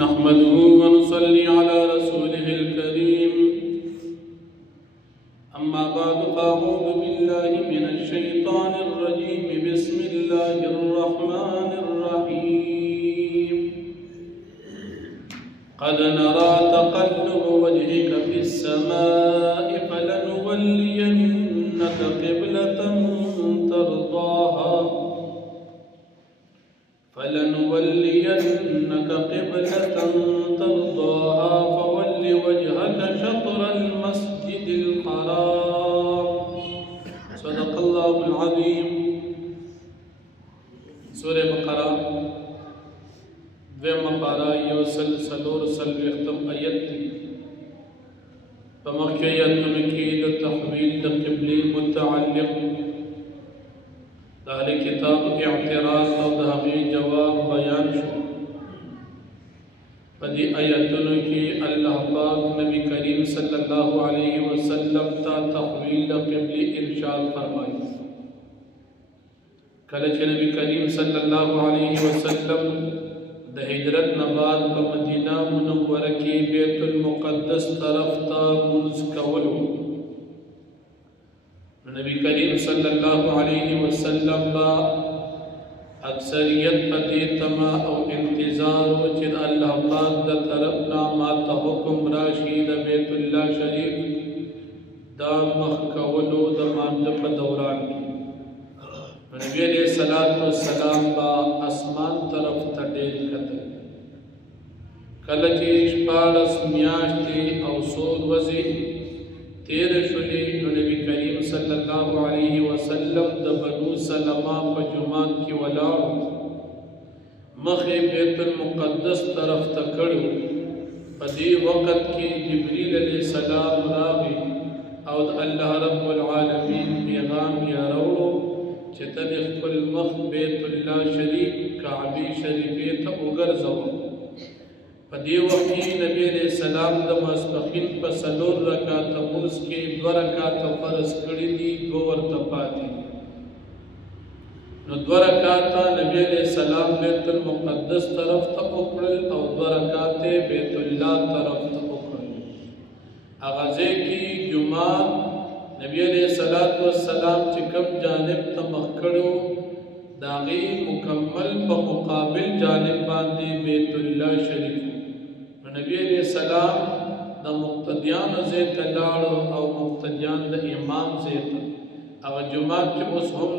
نحمده ونصلي على رسوله الكريم أما بعد فأعوذ بالله من الشيطان الرجيم بسم الله الرحمن الرحيم قد نرى تقلب وجهك في السماء فلنولينك قبلة ترضاها فول وجهك شطر المسجد الحرام صدق الله العظيم. سورة بقرة دویمه پارا یو سلور څلوېښتم آیت دی. په مخکې آیتونو کې د تحویل د قبلې متعلق د اهل کتاب اعتراض او د هغې جواب بیان شو. په دې آیتونو کې الله پاک نبی کریم صلی الله علیه وسلم ته تحویل د قبلې ارشاد فرمایي. کله چې نبی کریم صلی الله علیه وسلم د هجرت نه بعد په مدینه منوره کې بیت المقدس طرف ته مونځ کولو، نبی کریم صلی الله علیه وسلم با اکثریت پدې تما او انتظار و چې الله پاک د طرف نه ماته حکم راشي د بیت الله شریف دا مخ کولو د مانځه په دوران کې. نبی علیہ الصلوۃ والسلام با اسمان طرف ته ډېر کتل. کله چې شپاړس میاشتې او څو ورځې تیر شولې نو نبی کریم صلی الله علیه وسلم د بنو سلمہ په جومات کې ولاړ، مخې بیت المقدس طرف ته کړو. په دې وخت کې جبرئیل علیہ السلام راغی او د الله رب العالمین پیغام یې راوړو چې ته د خپل مخ بیت الله شریف کعبه شریفې ته وګرځوه. په دې وخت کې نبی علیہ السلام د ماسپښین په څلور رکعاته لمونځ کې 2 رکعاته فرض کړي دي، 2 ورته پاتې. نو 2 رکعاته نبی علیہ السلام بیت المقدس طرف ته وکړل او 2 رکعاته بیت الله طرف ته وکړل. هغه ځای کې جمعه نبی علیہ السلام چې کوم جانب ته مخ کړو د هغې مکمل په مقابل جانب باندې بیت الله شریف. نبی علیہ السلام د مقتدیانو ځای ته لاړو او مقتدیان د امام ځای ته. هغه جومات چې اوس هم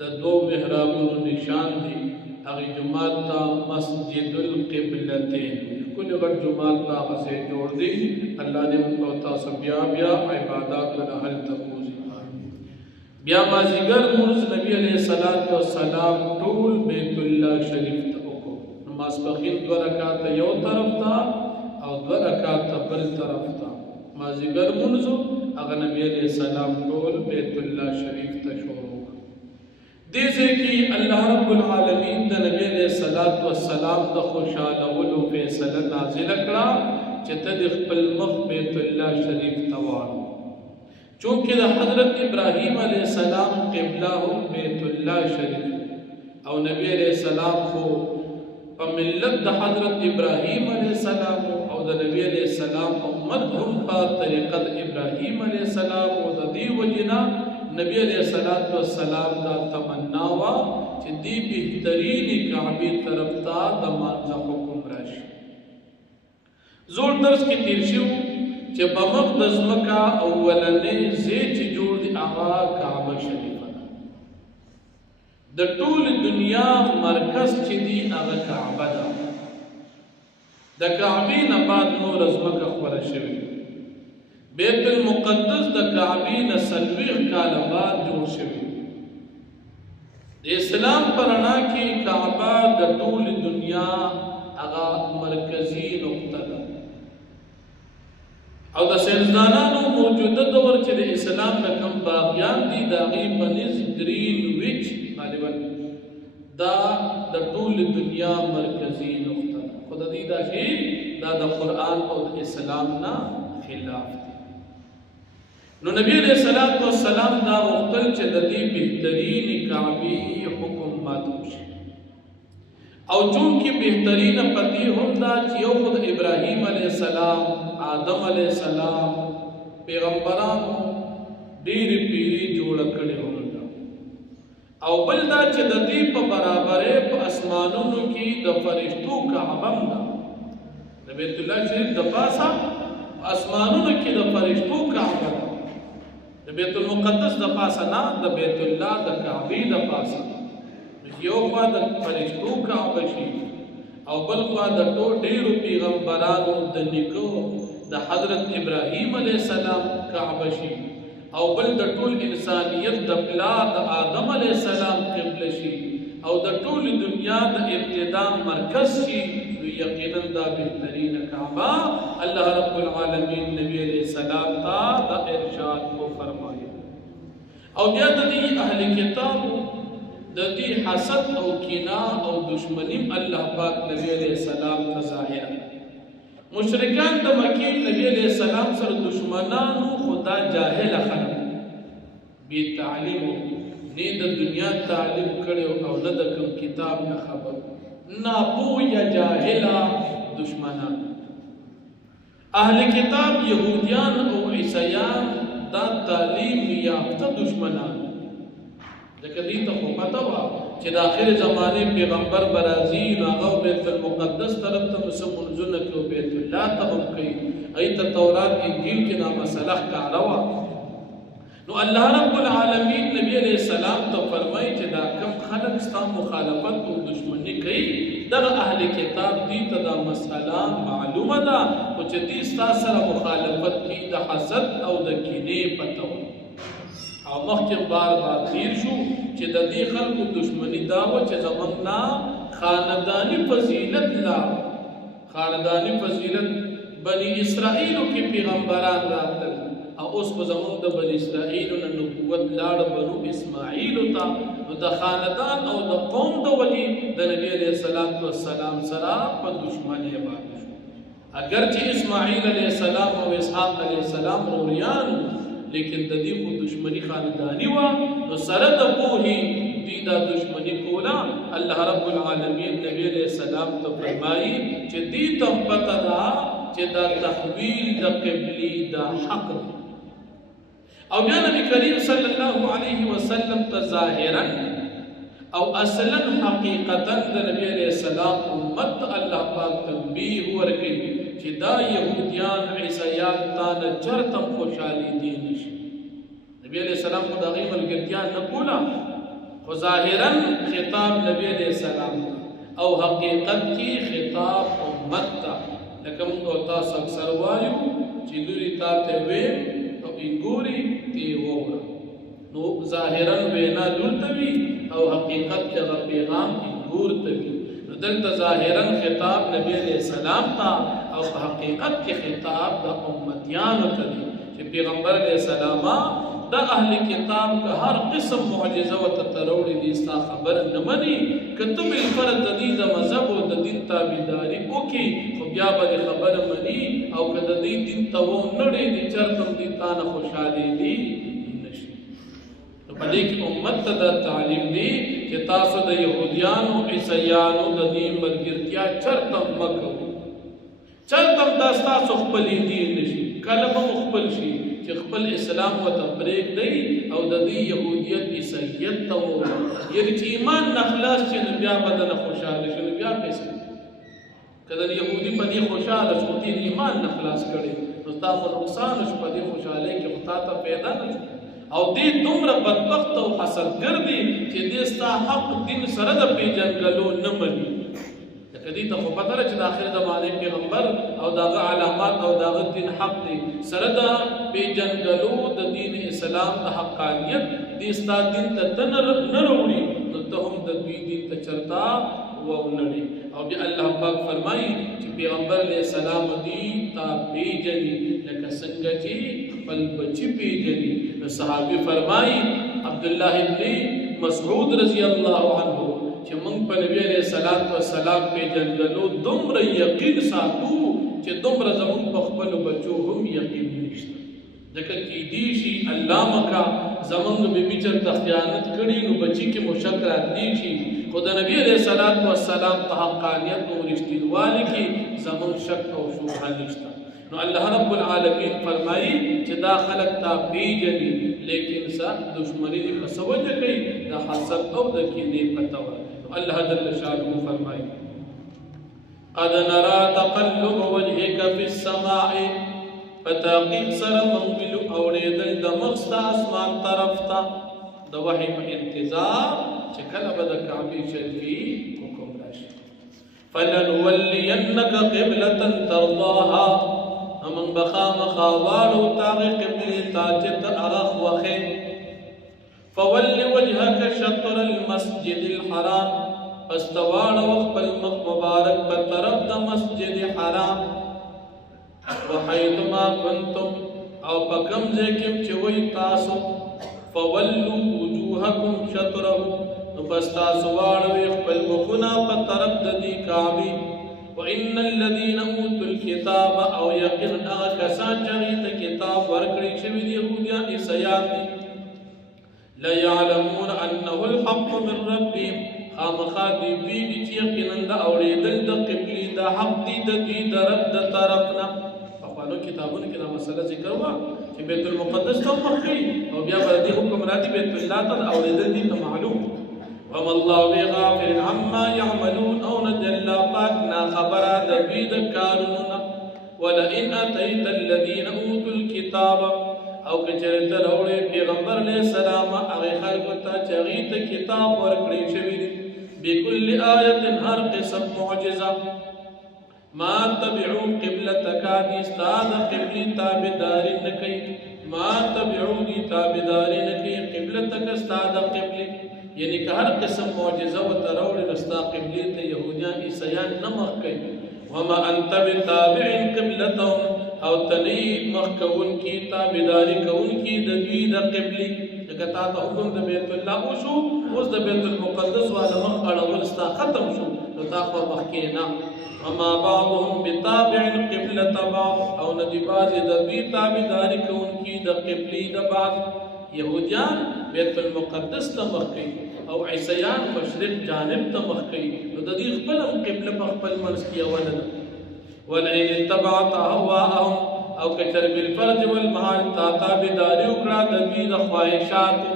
د دو محرابونو نشان دي، هغې جومات ته مسجد القبلتین ښکلې غټ جومات په هغه ځای جوړ دی. الله دې موږ او تاسو بیا عباداتو نه هلته بوځي. بیا مازدیګر لمونځ نبی علیہ السلام ټول بیت الله شریف ته وکړو. نو ماسپښین 2 رکعاته یو طرف ته او 2 رکعاته بل طرف ته. مازدیګر لمونځ هغه نبی علیہ السلام ټول بیت الله شریف ته شروع کړ. دې ځای کې الله رب العالمین د نبی علیہ السلام د خوشالولو فیصله نازله کړه چې ته د خپل مخ بیت الله شریف ته واړوه. چونکه د حضرت ابراهیم علیہ السلام قبله هم بیت الله شریف او نبی علیہ السلام خو په ملت د حضرت ابراهیم علیہ السلام او د نبی علیہ السلام امت هم په طریقه د ابراهیم علیہ السلام او د دې وجنا نبی علیہ السلام دا تمنا وا چې دې بهترین کعبه طرف ته د مانځه حکم راشي. زوړ درس کې تیر شو چې په مخ د ځمکه اولنې ځای چې جوړ دی هغه کعبه شریفه ده. د ټول دنیا مرکز چې دی هغه کعبه ده. د کعبې نه بعد نور ځمکه خوره شوې. بیت المقدس د کعبې نه 40 کاله بعد جوړ شوی. د اسلام په رڼا کې کعبه د ټول دنیا هغه مرکزی نقطه ده. او د سیاستدانانو موجوده دور چې د اسلام نه کوم باغیان دي د هغې په نس ګرینویچ غالبا دا د ټول دنیا مرکزی نقطه ده. خو د دې دا شی دا د قرآن او د اسلام نه خلاف دی. نو نبی علیہ السلام دا غوښتل چې د دې بهترین کعبې حکم ماتو شي او چون کې بهترین پدې هم دا چې یو خود ابراهیم علیه السلام آدم علیه السلام پیغمبرانو ډېرې پیري جوړ کړي هم او بل دا چې د دې په برابرې په اسمانونو کې د فرشتو کعبه ده د بیت الله شریف د پاسه اسمانونو کې د فرشتو کعبه ده د بیت المقدس د پاسه نه د بیت الله د کعبې د پاسه یو خوا د فرشتو کعبه شي او بل خوا د ډېرو پیغمبرانو د نیکو د حضرت ابراهیم علیه السلام کعبه شي او بل د ټول انسانیت د پلار د آدم علیه السلام قبله شي او د ټول دنیا د ابتدا مرکز شي نو یقینا دا بهترین کعبه الله رب العالمین نبی علیہ السلام ته دا ارشاد کو فرمایي او بیا د دې اهل کتاب د دې حسد او کینه او دشمنی الله پاک نبی علیہ السلام ته ظاهر مشرکان د مکې نبی علیہ السلام سره دشمنانو خدا جاهل خلک بی تعلیم نه د دنیا تعلیم کړي او نه د کوم کتاب نه خبر نه پوهه جاهلا دشمنان اهل کتاب يهوديان او عیسایان دا تعلیم یافته دشمنان ځکه دې ته خو پته وه چې د آخر زمانه پیغمبر برازي هغه بیت المقدس طرف ته مسلمانونه کې بیت الله ته هم کوي ایت تورات انجیل کې دا مسله ښکاره وه نو الله رب العالمین نبی علیہ السلام ته فرمایي چې دا کم خلک ستا مخالفت او دشمنی کوي دغه اهل کتاب دې ته دا مسله معلومه ده خو چې دې ستا سره مخالفت کوي د حسد او د کینې پته وه او مخکې بار تیر شو چې د دې خلکو دشمنی دا وه چې زموږ نه خانداني فضیلت لا خانداني فضیلت بني اسرائیلو کې پیغمبران راتلل او اوس په زموږ د بني اسرائیلو نه نبوت لاړه بنو اسماعیلو ته نو د خاندان او د قوم د وجې د نبی علیه السلام سره په دشمنۍ باندې شو اگر چې اسماعیل علیه السلام او اسحاق علیه السلام روریان لیکن د دې خو دشمنی خاندانی وه نو سره د پوهې دوی دا دشمنی کوله الله رب العالمین نبی علیه السلام ته فرمایي چې دې ته پته ده چې دا تحویل د قبلي دا حق دی او بیا نبی کریم صلی الله علیه وسلم ته ظاهرا او اصلا حقیقتا د نبی علیه السلام امت الله پاک تنبیه ورکړي چې دا يهوديان عیسایان تا نه چرتم خوشحالي دي نشي نبی علیہ السلام خو د هغوی ملګرتیا نه کوله خو ظاهرا خطاب نبی علیہ السلام او حقیقت کې خطاب امت ته لکه موږ او تاسو اکثر وایو چې لوري تا ته وې او ګوري تی وره نو ظاهرا وینا لور ته وي او حقیقت کې هغه پیغام ګور ته وي دلته ظاهرا خطاب نبی علیہ السلام ته او حقیقت کې خطاب د امتیانو ته دی چې پیغمبر علیہ السلام د اهل کتاب که هر قسم معجزه او تروړي دي ستا خبر نه مني کته بل فرض د دې د مذهب او د دین تابعداري وکي خو بیا به خبر مني او کله دې دین ته و نړۍ دي چرته دې تا نه خوشاله دي نشي نو په دې کې امت ته د تعلیم دی چې تاسو د يهوديانو عیسایانو د دې ملګرتیا چرته مکو چرته تاسو خپل دین نشي کله به خپل شي چې خپل اسلام او تبریک دی او د دې يهودیت عیسایت ته و یعنی چې ایمان نخلاص چې بیا بدن خوشاله شي بیا پیسې کله يهودي په دې خوشاله شو چې ایمان نخلاص کړي نو تاسو نقصان شو په دې خوشاله کې خطا ته پیدا نه او دې دومره بدبخت او حسدګر دي چې دې ستا حق دین سره د پیژنګلو نه مني کدی ته خو پته چې د اخر زمانه پیغمبر او داغه علامات او داغه دین حق دی سره د پیژنګلو د دین اسلام د حقانیت د استاد دین ته نه وروړي نو ته هم د دین ته چرتا وونړي او بیا الله پاک فرمایي چې پیغمبر علیه السلام دی تا پیژني لکه څنګه چې خپل بچی پیژني نو صحابي فرمایي عبد الله ابن مسعود رضی الله عنه چې موږ په نبی علیہ السلام پیژنګلو دومره یقین ساتو چې دومره زموږ په خپلو بچو هم یقین نشته ځکه کیدی شي الله مکا زموږ بیبي چېرته خیانت کړي نو بچي کې مو شک راتلی شي خود نبی علیہ الصلوۃ والسلام په حقانیت او رښتینوالي کې زمون شک او شبهه نشته. نو الله رب العالمین فرمایي چې دا خلق تا پیژني لیکن سا دشمنی په سوجه کوي دا حسد او د کینې په تور. الله جل شانه فرمایي قد نرى تقلب وجهك في السماء فتحقیق سره منویلو اوریدل د مخسته اسمان طرف ته د وحی په انتظار چې کله به د کعبې شریفې حکم راشي. فلنولینک قبلة ترضاها امن بخامخا والو تاغې قبلې ته چې ته هغه خوښې. فول وجهك شطر المسجد الحرام پس ته واړوه خپل مخ مبارک په طرف د مسجد حرام. وحيثما كنتم او پکم ځکم چې وای تاسو فولوا وجوهکم شطره نو پس تاسو واړوي خپل مخونه په طرف د دې کعبې. وان الذين اوتوا الكتاب او یقینا هغه کسان چې ته کتاب ورکړي شوي دي يهوديان عیسیان دي لا يعلمون انه الحق من ربهم خامخا دی پیږي چې یقینا د اورېدل د قبلې د حق دي د دې د رب د طرف نه. پخوانو کتابونو کې دا مسله ذکر وه چې بیت المقدس ته مخ کوي او بیا به د دې حکم راځي بیت الله ته اورېدل دي ته معلوم. وما الله بغافل عما يعملون او نه الله پاک نا خبره د دوی د کارونو نه. ولئن اتيت الذين اوتوا الكتاب او کچرته راوړې پیغمبر علیه السلام هغه خلکو ته چې هغې ته کتاب ورکړی شوي دي بكل آیة هر قسم معجزه ما تبعو قبلتک دی ستا د قبلې تابعداري نه کوي. ما تبعو دی تابعداري نه کوي قبلتک ستا د قبلې یعنی که هر قسم معجزه ورته راوړې نو ستا قبلې ته یهودیان عیسیان نه مخ کوي. وما انت بتابع قبلتهم او تنی مخ کوونکي تابعداري کوونکي د دوی د قبلې. لکه تا ته حکم د بیت الله وشو اوس د بیت المقدس والا مخ اړول ستا ختم شو نو تا خو مخکې نه. وما بعضهم بتابع قبلة بعض او ندی بعضې د دوی تابعداري کوونکي د قبلې د بعض. یهودیان بیت المقدس ته مخ کوي او عیسیان مشرق جانب ته مخ کوي نو د دوی خپل هم قبله په خپل منځ کې اوله ده. ولئن اتبعت اهواءهم او کچر بالفرج والمحال تا تابعداري وکړه د دوی د خواهشاتو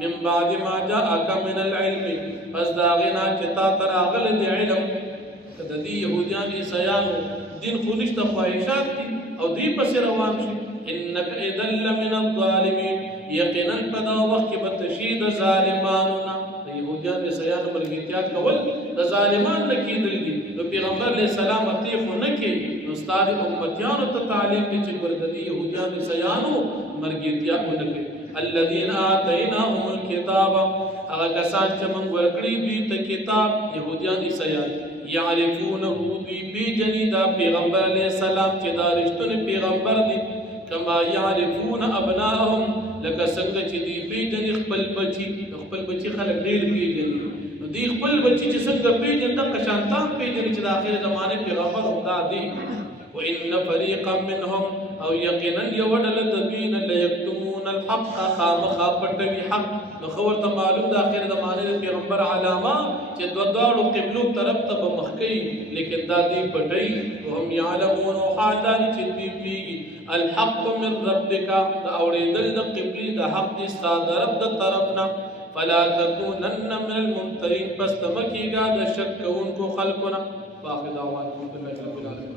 من بعد ما جاءك من العلم پس د هغې نه چې تا ته راغلی د علم. که د دې یهودیان عیسیانو دین خو نشته خواهشات دي او دوی پسې روان شي. انک اذا لمن الظالمین یقینا په دا وخت کې به ته شي د ظالمانو نه. د یهودیان عیسیانو ملګرتیا کول د ظالمان نه کېدل دي. نو پیغمبر علیه السلام اتې خو نه کوي نو ستا د امتیانو ته تعلیم دی چې ګوره د دې یهودیان عیسیانو ملګرتیا ونه کوي. الذین آتیناهم الکتاب هغه کسان چې موږ ورکړي دوی ته کتاب یهودیان عیسیان یعرفونه دوی پیژني دا پیغمبر علیه السلام چې دا رښتونی پیغمبر دی. کما یعرفون ابناءهم لکه څنګه چې دوی پیژني خپل بچي. خپل بچي خلک ډېر پیژني نو دوی خپل بچي چې څنګه پیژني دغه شانتان پیژني چې د آخر زمانې پیغمبر همدا دی. وان فریقا منهم او یقینا یو ډله د دوی نه لیکتمون الحق خامخا پټوي حق. نو خو ورته معلوم د آخر زمانې د پیغمبر علامه چې دواړو قبلو طرف ته به مخ کوي لیکن دا دوی پټوي. وهم یعلمون او حال دا چې دوی پیږي الحق من ربک د اورېدل د قبلې د حق دي ستا د رب د طرف نه. فلا تکونن من الممترین پس ته مه کېږه د شک کوونکو خلکو نه. واخر دعوانا الحمدلله رب العالمین.